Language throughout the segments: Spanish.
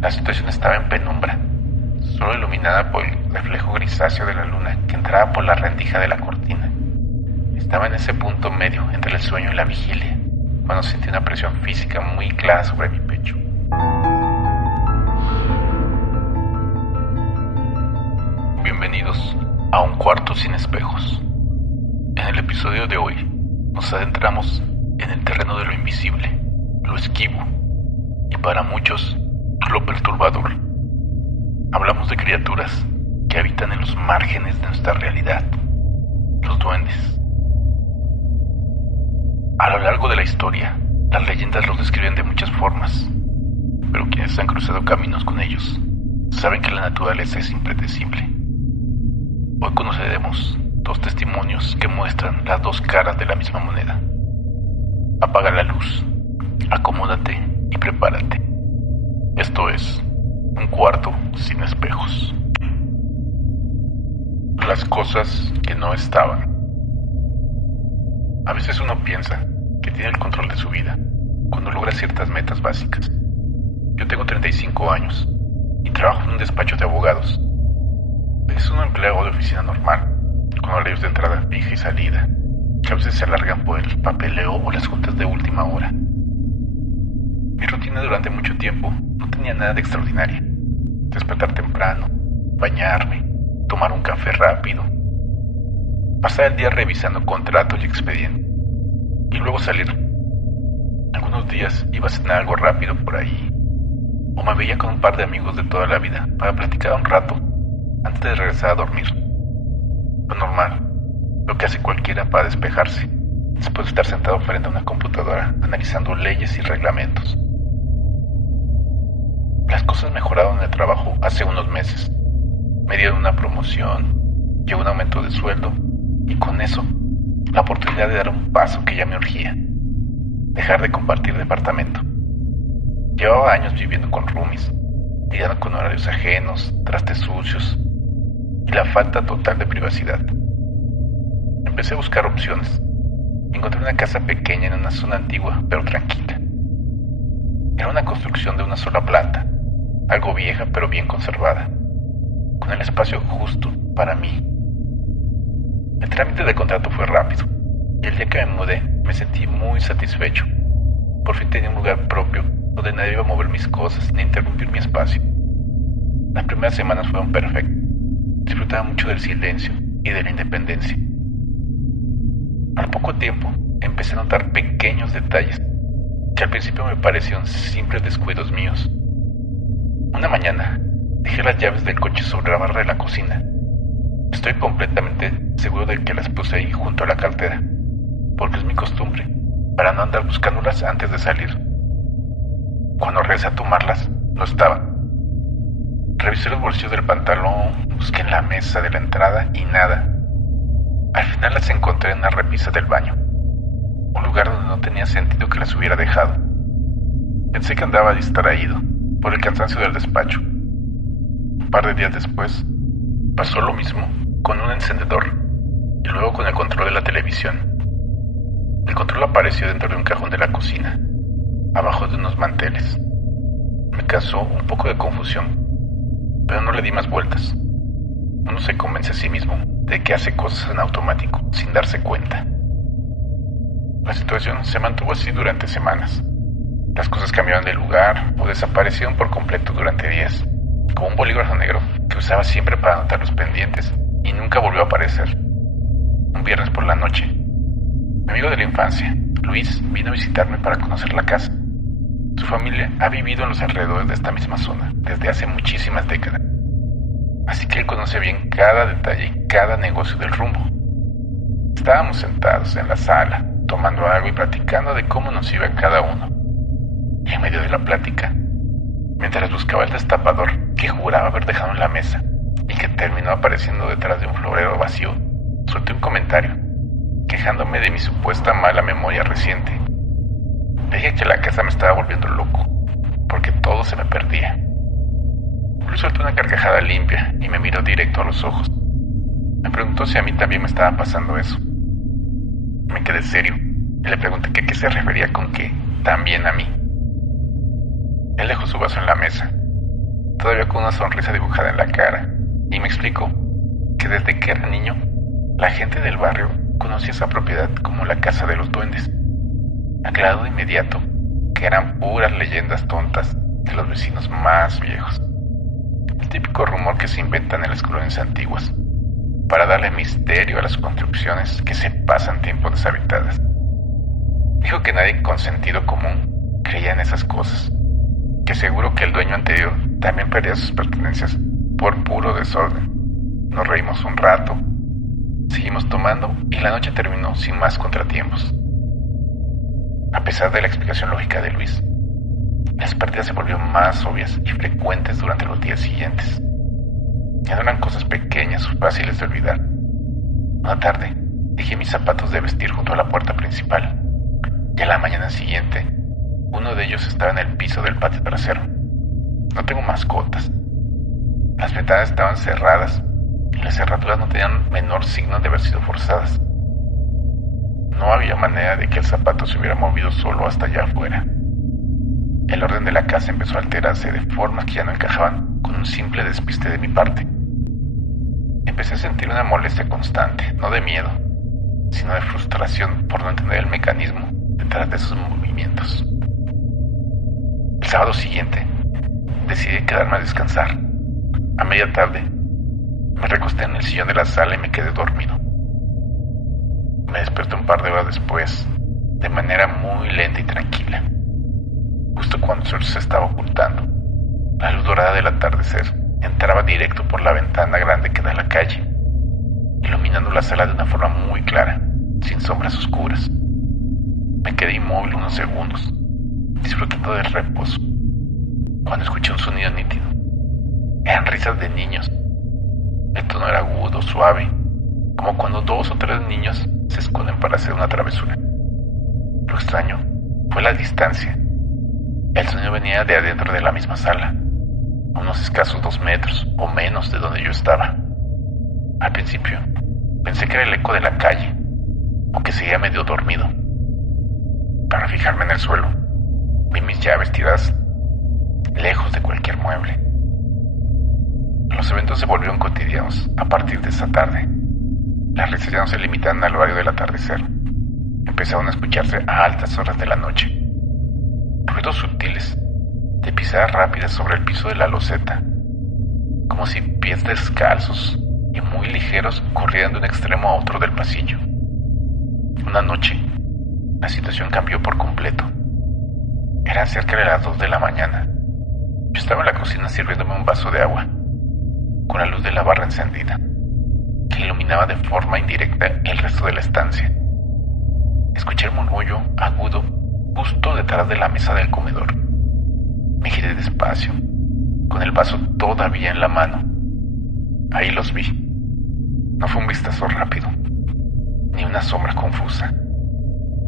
La situación estaba en penumbra, solo iluminada por el reflejo grisáceo de la luna que entraba por la rendija de la cortina. Estaba en ese punto medio entre el sueño y la vigilia, cuando sentí una presión física muy clara sobre mi pecho. Bienvenidos a Un Cuarto Sin Espejos. En el episodio de hoy nos adentramos en el terreno de lo invisible, lo esquivo y para muchos lo perturbador. Hablamos de criaturas que habitan en los márgenes de nuestra realidad, los duendes. A lo largo de la historia, las leyendas los describen de muchas formas, pero quienes han cruzado caminos con ellos saben que la naturaleza es impredecible. Hoy conoceremos dos testimonios que muestran las dos caras de la misma moneda. Apaga la luz, acomódate y prepárate. Esto es Un Cuarto Sin Espejos. Las cosas que no estaban. A veces uno piensa que tiene el control de su vida cuando logra ciertas metas básicas. Yo tengo 35 años y trabajo en un despacho de abogados. Es un empleado de oficina normal, con horarios de entrada fija y salida, que a veces se alargan por el papeleo o las juntas de última hora. Mi rutina durante mucho tiempo no tenía nada de extraordinaria. Despertar temprano, bañarme, tomar un café rápido, pasar el día revisando contratos y expedientes, y luego salir. Algunos días iba a cenar algo rápido por ahí, o me veía con un par de amigos de toda la vida para platicar un rato antes de regresar a dormir. Lo normal, lo que hace cualquiera para despejarse, después de estar sentado frente a una computadora analizando leyes y reglamentos. Las cosas mejoraron en el trabajo hace unos meses. Me dieron una promoción, llegó un aumento de sueldo y con eso la oportunidad de dar un paso que ya me urgía: dejar de compartir departamento. Llevaba años viviendo con roomies, lidiando con horarios ajenos, trastes sucios y la falta total de privacidad. Empecé a buscar opciones. Encontré una casa pequeña en una zona antigua pero tranquila. Era una construcción de una sola planta, algo vieja pero bien conservada, con el espacio justo para mí. El trámite de contrato fue rápido y el día que me mudé me sentí muy satisfecho. Por fin tenía un lugar propio donde nadie iba a mover mis cosas ni interrumpir mi espacio. Las primeras semanas fueron perfectas. Disfrutaba mucho del silencio y de la independencia. Al poco tiempo empecé a notar pequeños detalles que al principio me parecieron simples descuidos míos. Una mañana dejé las llaves del coche sobre la barra de la cocina. Estoy completamente seguro de que las puse ahí junto a la cartera, porque es mi costumbre, para no andar buscándolas antes de salir. Cuando regresé a tomarlas, no estaban. Revisé los bolsillos del pantalón, busqué en la mesa de la entrada y nada. Al final las encontré en una repisa del baño, un lugar donde no tenía sentido que las hubiera dejado. Pensé que andaba distraído por el cansancio del despacho. Un par de días después, pasó lo mismo con un encendedor y luego con el control de la televisión. El control apareció dentro de un cajón de la cocina, abajo de unos manteles. Me causó un poco de confusión, pero no le di más vueltas. Uno se convence a sí mismo de que hace cosas en automático sin darse cuenta. La situación se mantuvo así durante semanas. Las cosas cambiaban de lugar o desaparecieron por completo durante días, como un bolígrafo negro que usaba siempre para anotar los pendientes y nunca volvió a aparecer. Un viernes por la noche, mi amigo de la infancia, Luis, vino a visitarme para conocer la casa. Su familia ha vivido en los alrededores de esta misma zona desde hace muchísimas décadas, así que él conoce bien cada detalle y cada negocio del rumbo. Estábamos sentados en la sala, tomando algo y platicando de cómo nos iba cada uno. Y en medio de la plática, mientras buscaba el destapador que juraba haber dejado en la mesa y que terminó apareciendo detrás de un florero vacío, solté un comentario, quejándome de mi supuesta mala memoria reciente. Dije que la casa me estaba volviendo loco, porque todo se me perdía. Luis soltó una carcajada limpia y me miró directo a los ojos. Me preguntó si a mí también me estaba pasando eso. Me quedé serio y le pregunté que a qué se refería con que también a mí. Él dejó su vaso en la mesa todavía con una sonrisa dibujada en la cara, y me explicó que desde que era niño, la gente del barrio conocía esa propiedad como la Casa de los Duendes. Aclaró de inmediato que eran puras leyendas tontas de los vecinos más viejos. El típico rumor que se inventan en las colonias antiguas para darle misterio a las construcciones que se pasan tiempo deshabitadas. Dijo que nadie con sentido común creía en esas cosas, que seguro que el dueño anterior también perdía sus pertenencias por puro desorden. Nos reímos un rato, seguimos tomando y la noche terminó sin más contratiempos. A pesar de la explicación lógica de Luis, las pérdidas se volvieron más obvias y frecuentes durante los días siguientes. Ya no eran cosas pequeñas o fáciles de olvidar. Una tarde dejé mis zapatos de vestir junto a la puerta principal y a la mañana siguiente uno de ellos estaba en el piso del patio trasero. No tengo mascotas. Las ventanas estaban cerradas y las cerraduras no tenían menor signo de haber sido forzadas. No había manera de que el zapato se hubiera movido solo hasta allá afuera. El orden de la casa empezó a alterarse de formas que ya no encajaban con un simple despiste de mi parte. Empecé a sentir una molestia constante, no de miedo, sino de frustración por no entender el mecanismo detrás de esos movimientos. El sábado siguiente, decidí quedarme a descansar. A media tarde, me recosté en el sillón de la sala y me quedé dormido. Me desperté un par de horas después, de manera muy lenta y tranquila. Justo cuando el sol se estaba ocultando, la luz dorada del atardecer entraba directo por la ventana grande que da a la calle, iluminando la sala de una forma muy clara, sin sombras oscuras. Me quedé inmóvil unos segundos, disfrutando del reposo, cuando escuché un sonido nítido. Eran risas de niños. El tono era agudo, suave, como cuando 2 o 3 niños se esconden para hacer una travesura. Lo extraño fue la distancia. El sonido venía de adentro de la misma sala, a unos escasos 2 metros o menos de donde yo estaba. Al principio pensé que era el eco de la calle, o que seguía medio dormido. Para fijarme en el suelo, vi mis llaves tiradas lejos de cualquier mueble. Los eventos se volvieron cotidianos a partir de esa tarde. Las risas ya no se limitaban al horario del atardecer. Empezaron a escucharse a altas horas de la noche. Ruidos sutiles de pisadas rápidas sobre el piso de la loseta, como si pies descalzos y muy ligeros corrieran de un extremo a otro del pasillo. Una noche, la situación cambió por completo. Eran cerca de las 2 de la mañana. Yo estaba en la cocina sirviéndome un vaso de agua, con la luz de la barra encendida, que iluminaba de forma indirecta el resto de la estancia. Escuché el murmullo agudo justo detrás de la mesa del comedor. Me giré despacio, con el vaso todavía en la mano. Ahí los vi. No fue un vistazo rápido, ni una sombra confusa.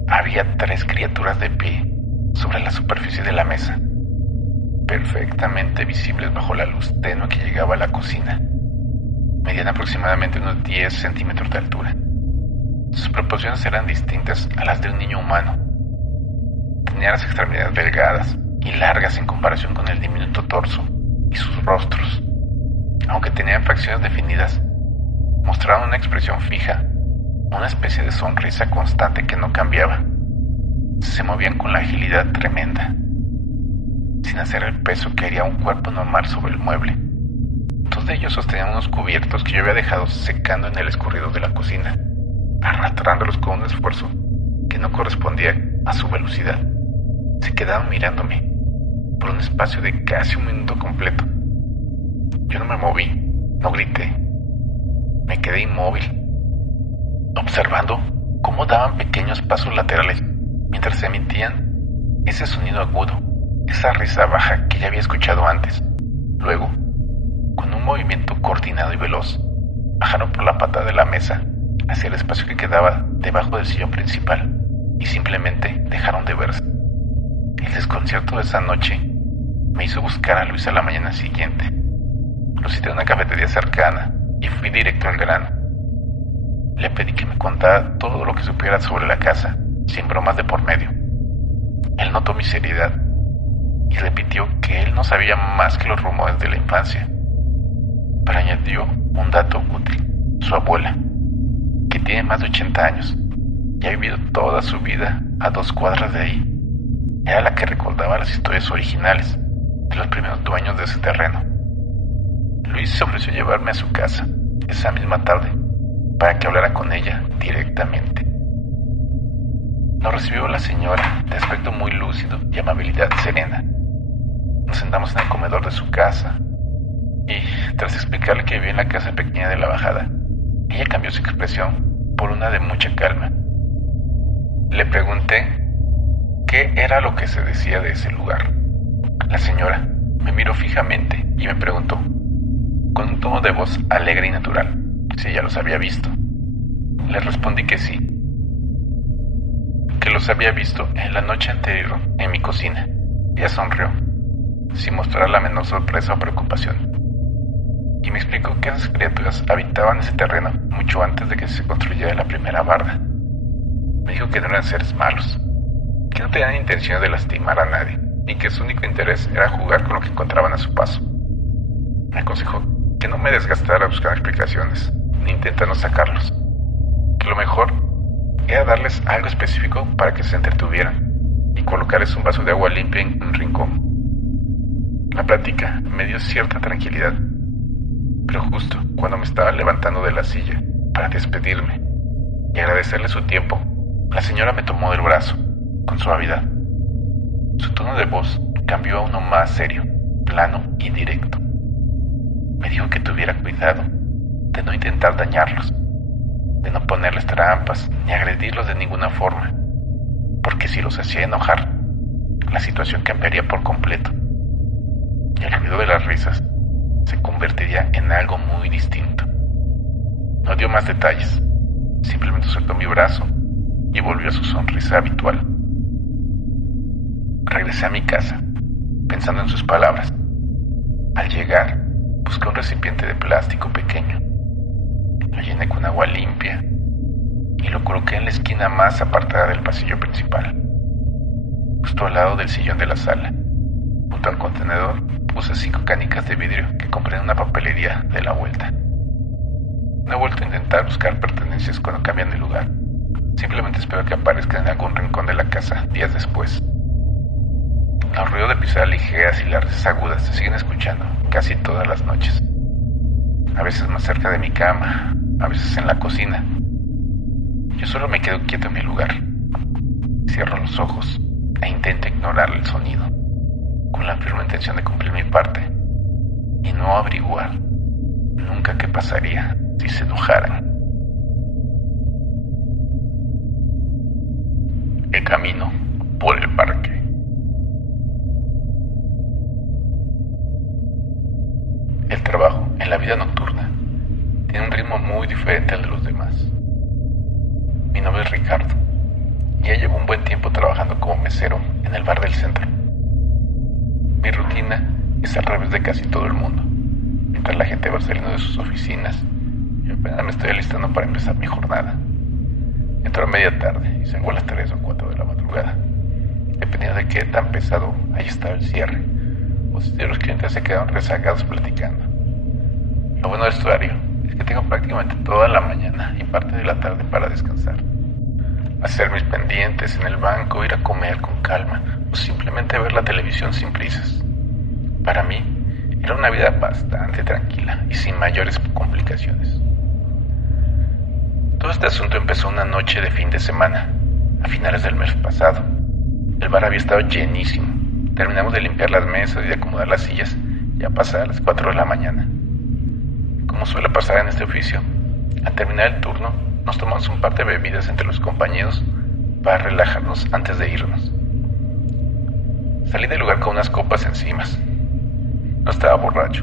Había 3 criaturas de pie sobre la superficie de la mesa, perfectamente visibles bajo la luz tenue que llegaba a la cocina. Medían aproximadamente unos 10 centímetros de altura. Sus proporciones eran distintas a las de un niño humano. Tenía las extremidades delgadas y largas en comparación con el diminuto torso y sus rostros. Aunque tenían facciones definidas, mostraban una expresión fija, una especie de sonrisa constante que no cambiaba. Se movían con la agilidad tremenda, sin hacer el peso que haría un cuerpo normal sobre el mueble. 2 de ellos sostenían unos cubiertos que yo había dejado secando en el escurrido de la cocina, arrastrándolos con un esfuerzo que no correspondía a su velocidad. Se quedaban mirándome por un espacio de casi un minuto completo. Yo no me moví, no grité. Me quedé inmóvil, observando cómo daban pequeños pasos laterales mientras emitían ese sonido agudo, esa risa baja que ya había escuchado antes. Luego, con un movimiento coordinado y veloz, bajaron por la pata de la mesa hacia el espacio que quedaba debajo del sillón principal y simplemente dejaron de verse. El desconcierto de esa noche me hizo buscar a Luis a la mañana siguiente. Lo cité en una cafetería cercana y fui directo al grano. Le pedí que me contara todo lo que supiera sobre la casa, sin bromas de por medio. Él notó mi seriedad y repitió que él no sabía más que los rumores de la infancia. Pero añadió un dato útil: su abuela, que tiene más de 80 años y ha vivido toda su vida a 2 cuadras de ahí, era la que recordaba las historias originales de los primeros dueños de ese terreno. Luis se ofreció llevarme a su casa esa misma tarde para que hablara con ella directamente. Nos recibió la señora, de aspecto muy lúcido y amabilidad serena. Nos sentamos en el comedor de su casa y, tras explicarle que vivía en la casa pequeña de la bajada, ella cambió su expresión por una de mucha calma. Le pregunté qué era lo que se decía de ese lugar. La señora me miró fijamente y me preguntó, con un tono de voz alegre y natural, si ya los había visto. Le respondí que sí, que los había visto en la noche anterior en mi cocina. Ella sonrió, sin mostrar la menor sorpresa o preocupación, y me explicó que esas criaturas habitaban ese terreno mucho antes de que se construyera la primera barda. Me dijo que no eran seres malos, que no tenían intenciones de lastimar a nadie, y que su único interés era jugar con lo que encontraban a su paso. Me aconsejó que no me desgastara buscando explicaciones, ni intentando sacarlos, que lo mejor era darles algo específico para que se entretuvieran, y colocarles un vaso de agua limpia en un rincón. La plática me dio cierta tranquilidad, pero justo cuando me estaba levantando de la silla para despedirme y agradecerle su tiempo, la señora me tomó del brazo con suavidad. Su tono de voz cambió a uno más serio, plano y directo. Me dijo que tuviera cuidado de no intentar dañarlos, de no ponerles trampas ni agredirlos de ninguna forma, porque si los hacía enojar, la situación cambiaría por completo y el ruido de las risas se convertiría en algo muy distinto. No dio más detalles, simplemente soltó mi brazo y volvió a su sonrisa habitual. Regresé a mi casa, pensando en sus palabras. Al llegar, busqué un recipiente de plástico pequeño, lo llené con agua limpia y lo coloqué en la esquina más apartada del pasillo principal, justo al lado del sillón de la sala. Junto al contenedor puse 5 canicas de vidrio que compré en una papelería de la vuelta. No he vuelto a intentar buscar pertenencias cuando cambian de lugar. Simplemente espero que aparezcan en algún rincón de la casa días después. Los ruidos de pisadas ligeras y las risas agudas se siguen escuchando casi todas las noches. A veces más cerca de mi cama, a veces en la cocina. Yo solo me quedo quieto en mi lugar. Cierro los ojos e intento ignorar el sonido, con la firme intención de cumplir mi parte y no averiguar nunca qué pasaría si se enojaran. El camino por el parque. El trabajo en la vida nocturna tiene un ritmo muy diferente al de los demás. Mi nombre es Ricardo y ya llevo un buen tiempo trabajando como mesero en el bar del centro. Mi rutina es al revés de casi todo el mundo. Mientras la gente va saliendo de sus oficinas, yo apenas me estoy alistando para empezar mi jornada. Entro a media tarde y salgo a las 3 o 4 de la madrugada, dependiendo de qué tan pesado haya estado el cierre, o si los clientes se quedan rezagados platicando. Lo bueno de este horario es que tengo prácticamente toda la mañana y parte de la tarde para descansar, hacer mis pendientes en el banco, ir a comer con calma o simplemente ver la televisión sin prisas. Para mí era una vida bastante tranquila y sin mayores complicaciones. Todo este asunto empezó una noche de fin de semana, a finales del mes pasado. El bar había estado llenísimo. Terminamos de limpiar las mesas y de acomodar las sillas ya pasadas las 4 de la mañana. Como suele pasar en este oficio, al terminar el turno, nos tomamos un par de bebidas entre los compañeros para relajarnos antes de irnos. Salí del lugar con unas copas encima. No estaba borracho,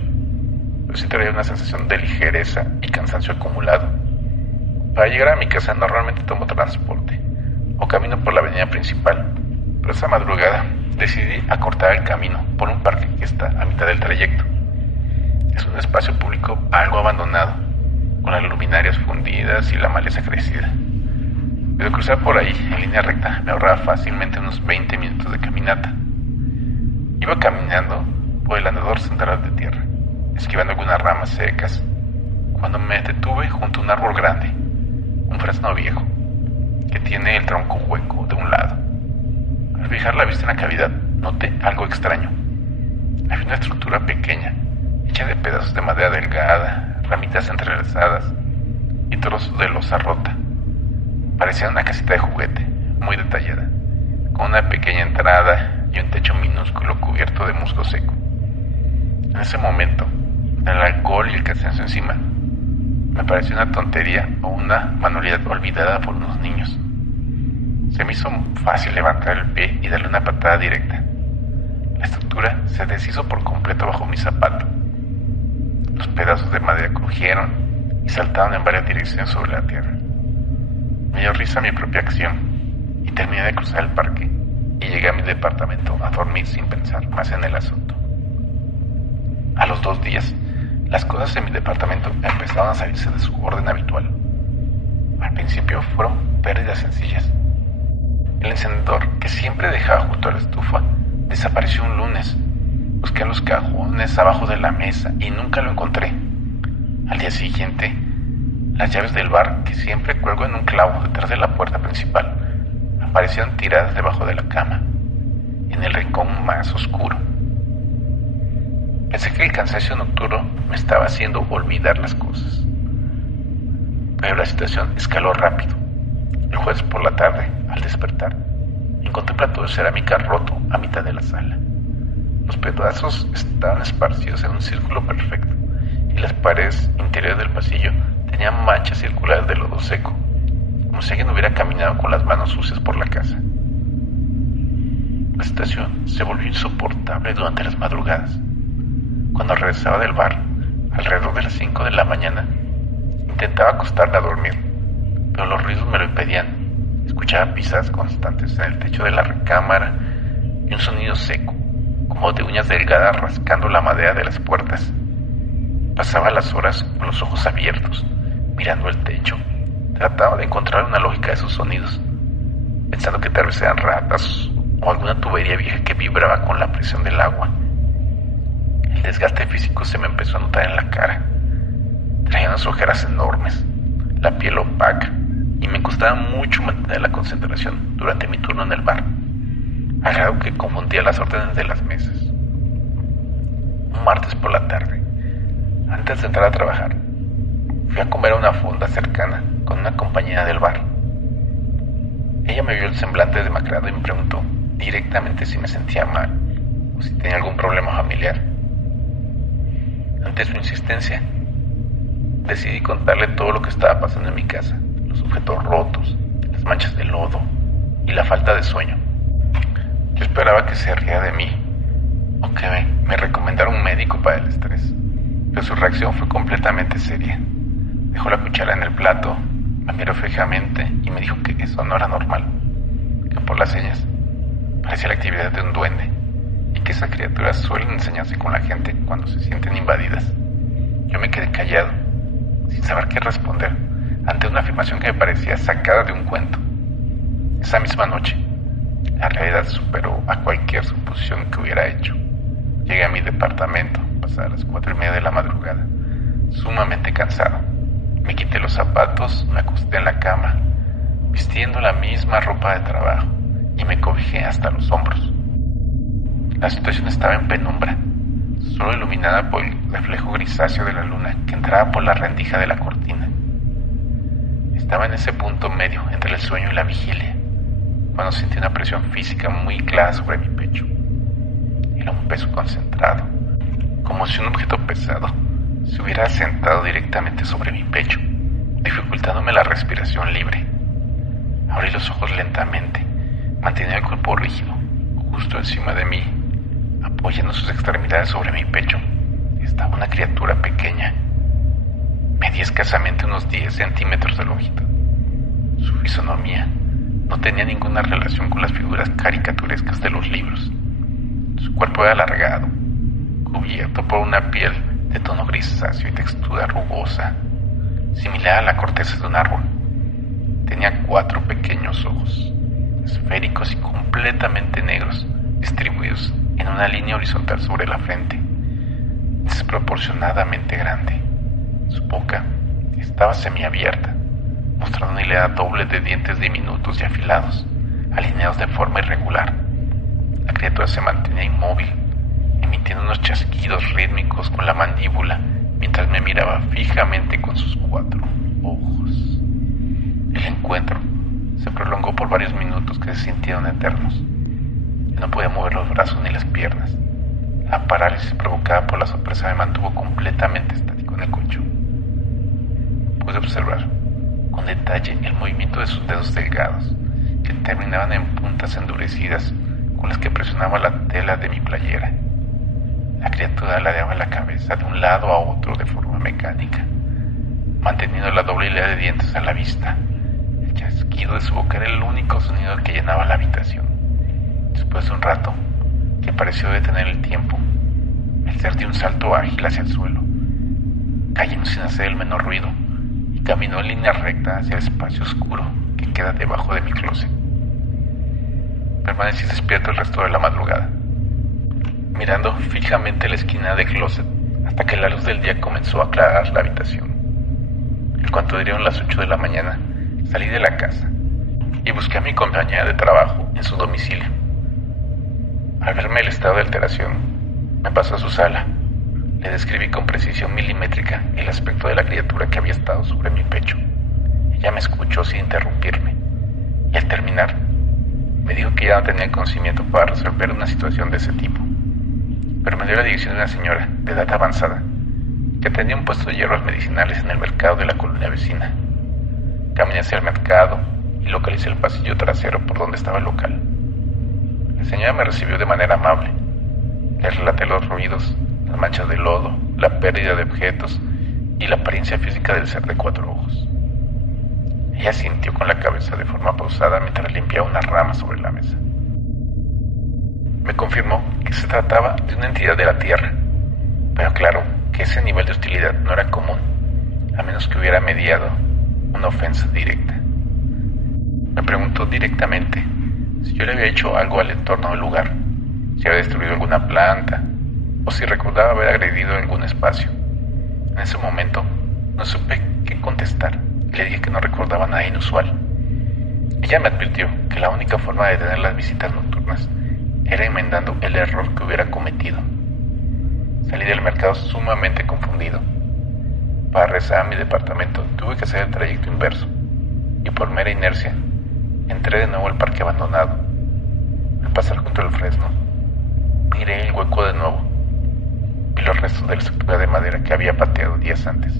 pero sí traía una sensación de ligereza y cansancio acumulado. Para llegar a mi casa normalmente tomo transporte o camino por la avenida principal, pero esa madrugada decidí acortar el camino por un parque que está a mitad del trayecto. Es un espacio público algo abandonado, con las luminarias fundidas y la maleza crecida. Pero cruzar por ahí en línea recta me ahorraba fácilmente unos 20 minutos de caminata. Y Iba caminando por el andador central de tierra, esquivando algunas ramas secas, cuando me detuve junto a un árbol grande, un fresno viejo, que tiene el tronco hueco de un lado. Al fijar la vista en la cavidad, noté algo extraño. Había una estructura pequeña, hecha de pedazos de madera delgada, ramitas entrelazadas y trozos de losa rota. Parecía una casita de juguete, muy detallada, con una pequeña entrada y un techo minúsculo cubierto de musgo seco. En ese momento, el alcohol y el cansancio encima, me pareció una tontería o una manualidad olvidada por unos niños. Se me hizo fácil levantar el pie y darle una patada directa. La estructura se deshizo por completo bajo mi zapato. Los pedazos de madera crujieron y saltaron en varias direcciones sobre la tierra. Me dio risa mi propia acción y terminé de cruzar el parque y llegué a mi departamento a dormir sin pensar más en el asunto. A los 2 días, las cosas en mi departamento empezaron a salirse de su orden habitual. Al principio fueron pérdidas sencillas. El encendedor que siempre dejaba junto a la estufa desapareció un lunes. Busqué en los cajones abajo de la mesa y nunca lo encontré. Al día siguiente, las llaves del bar que siempre cuelgo en un clavo detrás de la puerta principal aparecieron tiradas debajo de la cama, en el rincón más oscuro. Pensé que el cansancio nocturno me estaba haciendo olvidar las cosas. Pero la situación escaló rápido. El jueves por la tarde, al despertar, encontré un plato de cerámica roto a mitad de la sala. Los pedazos estaban esparcidos en un círculo perfecto y las paredes interiores del pasillo tenían manchas circulares de lodo seco, como si alguien hubiera caminado con las manos sucias por la casa. La situación se volvió insoportable durante las madrugadas. Cuando regresaba del bar, alrededor de las 5 de la mañana, intentaba acostarme a dormir, pero los ruidos me lo impedían. Escuchaba pisadas constantes en el techo de la recámara y un sonido seco, como de uñas delgadas rascando la madera de las puertas. Pasaba las horas con los ojos abiertos, mirando el techo. Trataba de encontrar una lógica de esos sonidos, pensando que tal vez eran ratas o alguna tubería vieja que vibraba con la presión del agua. El desgaste físico se me empezó a notar en la cara. Traía unas ojeras enormes, la piel opaca, y me costaba mucho mantener la concentración durante mi turno en el bar, al grado que confundía las órdenes de las mesas. Un martes por la tarde, antes de entrar a trabajar, fui a comer a una fonda cercana con una compañera del bar. Ella me vio el semblante demacrado y me preguntó directamente si me sentía mal o si tenía algún problema familiar. Ante su insistencia, decidí contarle todo lo que estaba pasando en mi casa, los objetos rotos, las manchas de lodo y la falta de sueño. Yo esperaba que se riera de mí o que me recomendara un médico para el estrés, pero su reacción fue completamente seria. Dejó la cuchara en el plato, me miró fijamente y me dijo que eso no era normal, que por las señas parecía la actividad de un duende y que esas criaturas suelen enseñarse con la gente cuando se sienten invadidas. Yo me quedé callado, sin saber qué responder, ante una afirmación que me parecía sacada de un cuento. Esa misma noche, la realidad superó a cualquier suposición que hubiera hecho. Llegué a mi departamento, pasadas las 4:30 de la madrugada, sumamente cansado. Me quité los zapatos, me acosté en la cama, vistiendo la misma ropa de trabajo, y me cobijé hasta los hombros. La situación estaba en penumbra, solo iluminada por el reflejo grisáceo de la luna que entraba por la rendija de la cortina. Estaba en ese punto medio entre el sueño y la vigilia, cuando sentí una presión física muy clara sobre mi pecho. Era un peso concentrado, como si un objeto pesado se hubiera sentado directamente sobre mi pecho, dificultándome la respiración libre. Abrí los ojos lentamente, mantenía el cuerpo rígido, justo encima de mí, apoyando sus extremidades sobre mi pecho. Estaba una criatura pequeña. Medía escasamente unos 10 centímetros de longitud. Su fisonomía no tenía ninguna relación con las figuras caricaturescas de los libros. Su cuerpo era alargado, cubierto por una piel de tono grisáceo y textura rugosa, similar a la corteza de un árbol. Tenía 4 pequeños ojos, esféricos y completamente negros, distribuidos en una línea horizontal sobre la frente, desproporcionadamente grande. Su boca estaba semiabierta, mostrando una hilera doble de dientes diminutos y afilados, alineados de forma irregular. La criatura se mantenía inmóvil, emitiendo unos chasquidos rítmicos con la mandíbula mientras me miraba fijamente con sus 4 ojos. El encuentro se prolongó por varios minutos que se sintieron eternos. Yo no podía mover los brazos ni las piernas. La parálisis provocada por la sorpresa me mantuvo completamente estático en el colchón. Pude observar con detalle el movimiento de sus dedos delgados, que terminaban en puntas endurecidas con las que presionaba la tela de mi playera. La criatura ladeaba la cabeza de un lado a otro de forma mecánica, manteniendo la doble hilera de dientes a la vista. El chasquido de su boca era el único sonido que llenaba la habitación. Después de un rato, que pareció detener el tiempo, el ser dio un salto ágil hacia el suelo, cayendo sin hacer el menor ruido, y caminó en línea recta hacia el espacio oscuro que queda debajo de mi closet. Permanecí despierto el resto de la madrugada, mirando fijamente la esquina del closet hasta que la luz del día comenzó a aclarar la habitación. En cuanto dieron las 8 de la mañana, salí de la casa y busqué a mi compañera de trabajo en su domicilio. Al verme el estado de alteración, me pasó a su sala. Le describí con precisión milimétrica el aspecto de la criatura que había estado sobre mi pecho. Ella me escuchó sin interrumpirme, y al terminar, me dijo que ya no tenía el conocimiento para resolver una situación de ese tipo, pero me dio la dirección de una señora de edad avanzada que tenía un puesto de hierbas medicinales en el mercado de la colonia vecina. Caminé hacia el mercado y localicé el pasillo trasero por donde estaba el local. La señora me recibió de manera amable. Le relaté los ruidos, las manchas de lodo, la pérdida de objetos y la apariencia física del ser de 4 ojos. Ella sintió con la cabeza de forma pausada mientras limpiaba una rama sobre la mesa. Me confirmó que se trataba de una entidad de la tierra, pero claro que ese nivel de hostilidad no era común, a menos que hubiera mediado una ofensa directa. Me preguntó directamente si yo le había hecho algo al entorno del lugar, si había destruido alguna planta o si recordaba haber agredido algún espacio. En ese momento no supe qué contestar y le dije que no recordaba nada inusual. Ella me advirtió que la única forma de detener las visitas nocturnas era enmendando el error que hubiera cometido. Salí del mercado sumamente confundido. Para regresar a mi departamento tuve que hacer el trayecto inverso y por mera inercia entré de nuevo al parque abandonado. Al pasar junto al fresno, miré el hueco de nuevo. Vi los restos de la estructura de madera que había pateado días antes,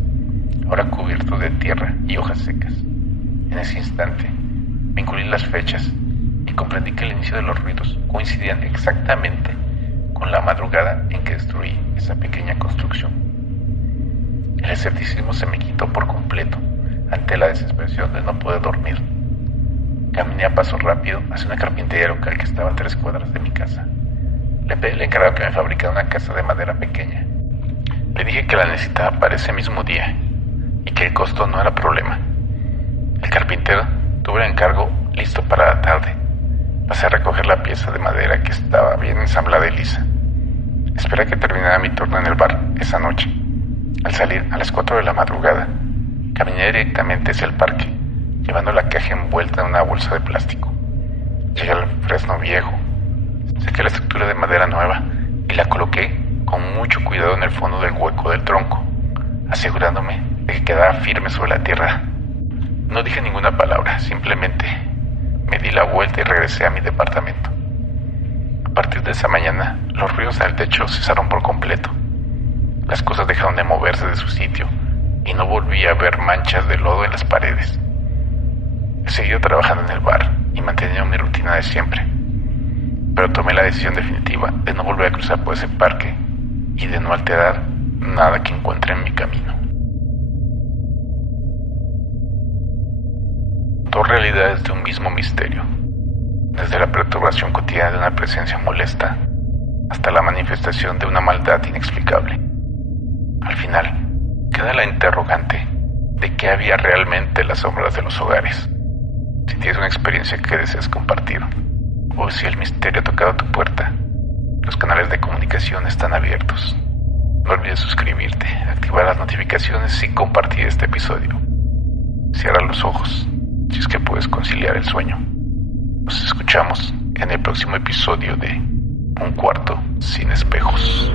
ahora cubierto de tierra y hojas secas. En ese instante, vinculé las fechas y comprendí que el inicio de los ruidos coincidían exactamente con la madrugada en que destruí esa pequeña construcción. El escepticismo se me quitó por completo ante la desesperación de no poder dormir. Caminé a paso rápido hacia una carpintería local que estaba a 3 cuadras de mi casa. Le pedí al encargado que me fabricara una casa de madera pequeña. Le dije que la necesitaba para ese mismo día y que el costo no era problema. El carpintero tuvo el encargo listo para la tarde. Pasé a recoger la pieza de madera que estaba bien ensamblada y lisa. Esperé a que terminara mi turno en el bar esa noche. Al salir a las 4 de la madrugada, caminé directamente hacia el parque, llevando la caja envuelta en una bolsa de plástico. Llegué al fresno viejo, saqué la estructura de madera nueva y la coloqué con mucho cuidado en el fondo del hueco del tronco, asegurándome de que quedara firme sobre la tierra. No dije ninguna palabra, simplemente me di la vuelta y regresé a mi departamento. A partir de esa mañana, los ruidos en el techo cesaron por completo. Las cosas dejaron de moverse de su sitio y no volví a ver manchas de lodo en las paredes. He seguido trabajando en el bar y manteniendo mi rutina de siempre, pero tomé la decisión definitiva de no volver a cruzar por ese parque y de no alterar nada que encuentre en mi camino. 2 realidades de un mismo misterio, desde la perturbación cotidiana de una presencia molesta hasta la manifestación de una maldad inexplicable. Al final, queda la interrogante de qué había realmente en las sombras de los hogares. Si tienes una experiencia que deseas compartir, o si el misterio ha tocado tu puerta, Los canales de comunicación están abiertos. No olvides suscribirte, activar las notificaciones y compartir este episodio. Cierra los ojos, si es que puedes conciliar el sueño. Nos escuchamos en el próximo episodio de Un cuarto sin espejos.